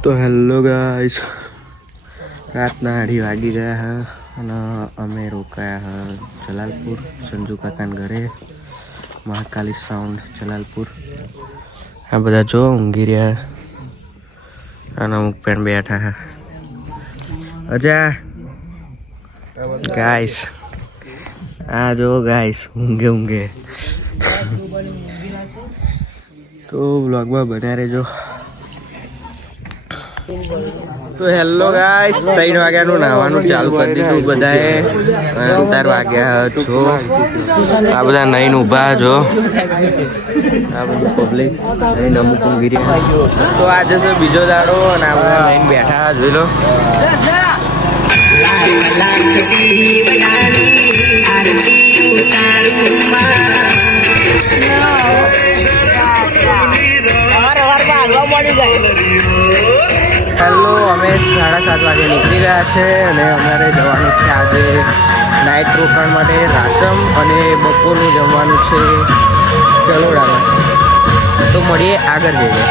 તો hello guys, રાતના 8 વાગી ગયા હે અને અમે રોકાયા હે જલાલપુર સંજુ કાકાના ઘરે. મહાકાલી સાઉન્ડ જલાલપુર. આ બધા જો ઊંઘી રહ્યા અને અમુક પેન બેઠા હે. અજા ગાઈસ, આ જો ગાઈસ ઊંઘે તો વ્લોગમાં બન્યા રહેજો. તો હેલો ગાઈસ, 3 વાગ્યાનું નાવાનું ચાલુ કરી દીધું બધાએ. 4 વાગ્યા છો. આ બધા નઈને ઊભા જો. આ બધું પબ્લિક નઈને અમુક ઊંઘી રહ્યા. તો આજે છે બીજો દાડો અને આ બધા નઈને બેઠા જોઈ લો. હેલો, અમે 7:30 વાગે નીકળી ગયા છે અને અમારે જવાનું છે આજે નાઇટ રોકાણ માટે રાસમ અને બપોરનું જમવાનું છે ચલોડામાં. તો મળીએ આગળ જઈએ.